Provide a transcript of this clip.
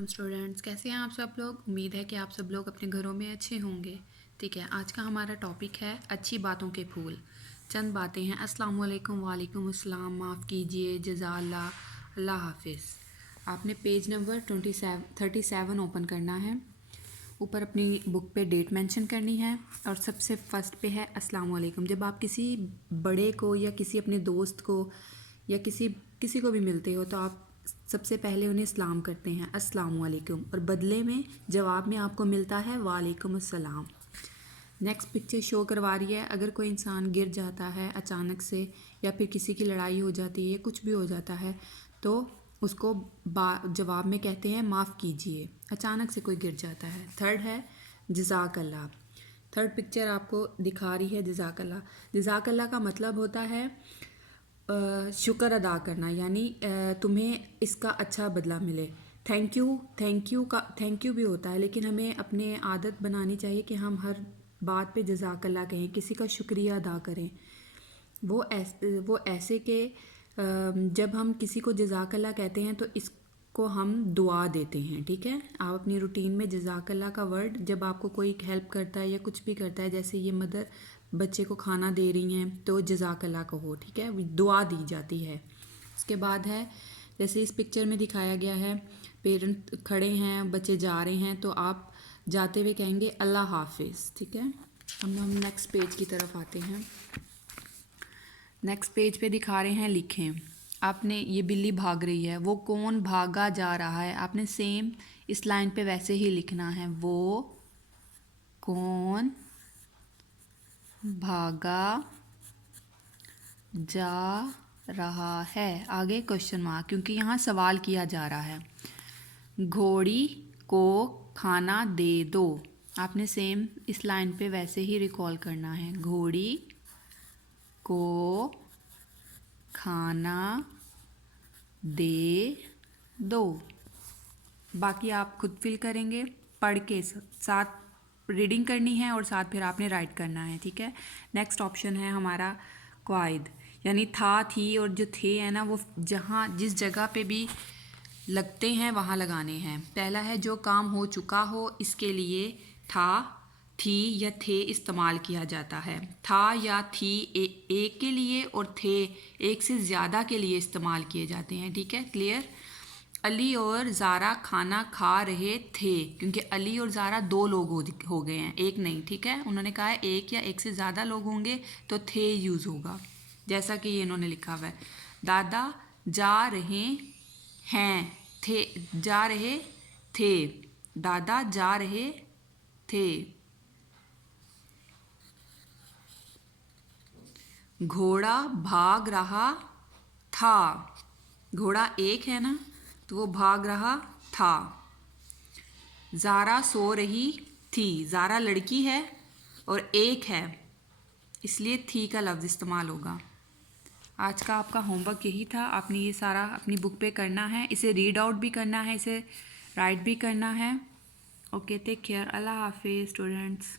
वालेकुम स्टूडेंट्स, कैसे हैं आप सब लोग। उम्मीद है कि आप सब लोग अपने घरों में अच्छे होंगे। ठीक है, आज का हमारा टॉपिक है अच्छी बातों के फूल। चंद बातें हैं। अस्सलाम वालेकुम, वालेकुम अस्सलाम, माफ़ कीजिए, जज़ाल्लाह, अल्लाह हाफिज़। आपने पेज नंबर 37 ओपन करना है। ऊपर अपनी बुक पे डेट मेंशन करनी है और सबसे फर्स्ट पे है अस्सलाम वालेकुम। जब आप किसी बड़े को या किसी अपने दोस्त को या किसी को भी मिलते हो तो आप सबसे पहले उन्हें सलाम करते हैं, अस्सलाम वालेकुम, और बदले में जवाब में आपको मिलता है वालेकुम अस्सलाम। नेक्स्ट पिक्चर शो करवा रही है, अगर कोई इंसान गिर जाता है अचानक से या फिर किसी की लड़ाई हो जाती है या कुछ भी हो जाता है तो उसको जवाब में कहते हैं माफ़ कीजिए। अचानक से कोई गिर जाता है। थर्ड है जज़ाकल्लाह। थर्ड पिक्चर आपको दिखा रही है जज़ाकल्लाह। जज़ाकल्लाह का मतलब होता है शुक्र अदा करना, यानी तुम्हें इसका अच्छा बदला मिले। थैंक यू भी होता है, लेकिन हमें अपने आदत बनानी चाहिए कि हम हर बात पे जज़ाकल्लाह कहें, किसी का शुक्रिया अदा करें। वो ऐसे कि जब हम किसी को जज़ाकल्लाह कहते हैं तो इसको हम दुआ देते हैं। ठीक है, आप अपनी रूटीन में जज़ाकल्लाह का वर्ड, जब आपको कोई हेल्प करता है या कुछ भी करता है, जैसे ये मदर बच्चे को खाना दे रही हैं तो जज़ाकल्लाह कहो। ठीक है, दुआ दी जाती है। उसके बाद है जैसे इस पिक्चर में दिखाया गया है, पेरेंट खड़े हैं, बच्चे जा रहे हैं, तो आप जाते हुए कहेंगे अल्लाह हाफिज़। ठीक है, अब हम नेक्स्ट पेज की तरफ आते हैं। नेक्स्ट पेज पे दिखा रहे हैं, लिखें। आपने ये बिल्ली भाग रही है, वो कौन भागा जा रहा है, आपने सेम इस लाइन पे वैसे ही लिखना है, वो कौन भागा जा रहा है। आगे क्वेश्चन मार्क, क्योंकि यहाँ सवाल किया जा रहा है। घोड़ी को खाना दे दो, आपने सेम इस लाइन पे वैसे ही रिकॉल करना है, घोड़ी को खाना दे दो। बाकी आप खुद फिल करेंगे, पढ़ के साथ रीडिंग करनी है और साथ फिर आपने राइट करना है। ठीक है, नेक्स्ट ऑप्शन है हमारा क्वाइद, यानी था, थी और जो थे है ना, वो जहाँ जिस जगह पे भी लगते हैं वहाँ लगाने हैं। पहला है जो काम हो चुका हो, इसके लिए था, थी या थे इस्तेमाल किया जाता है। था या थी एक के लिए और थे एक से ज़्यादा के लिए इस्तेमाल किए जाते हैं। ठीक है, क्लियर। अली और ज़ारा खाना खा रहे थे, क्योंकि अली और ज़ारा दो लोग हो गए हैं, एक नहीं। ठीक है, उन्होंने कहा है एक या एक से ज़्यादा लोग होंगे तो थे यूज़ होगा, जैसा कि ये इन्होंने लिखा हुआ है। दादा जा रहे हैं, थे, जा रहे थे, दादा जा रहे थे। घोड़ा भाग रहा था, घोड़ा एक है ना, तो वो भाग रहा था। ज़ारा सो रही थी, ज़ारा लड़की है और एक है, इसलिए थी का लफ्ज़ इस्तेमाल होगा। आज का आपका होमवर्क यही था, आपने ये सारा अपनी बुक पे करना है, इसे रीड आउट भी करना है, इसे राइट भी करना है। ओके, टेक केयर, अल्लाह हाफिज़ स्टूडेंट्स।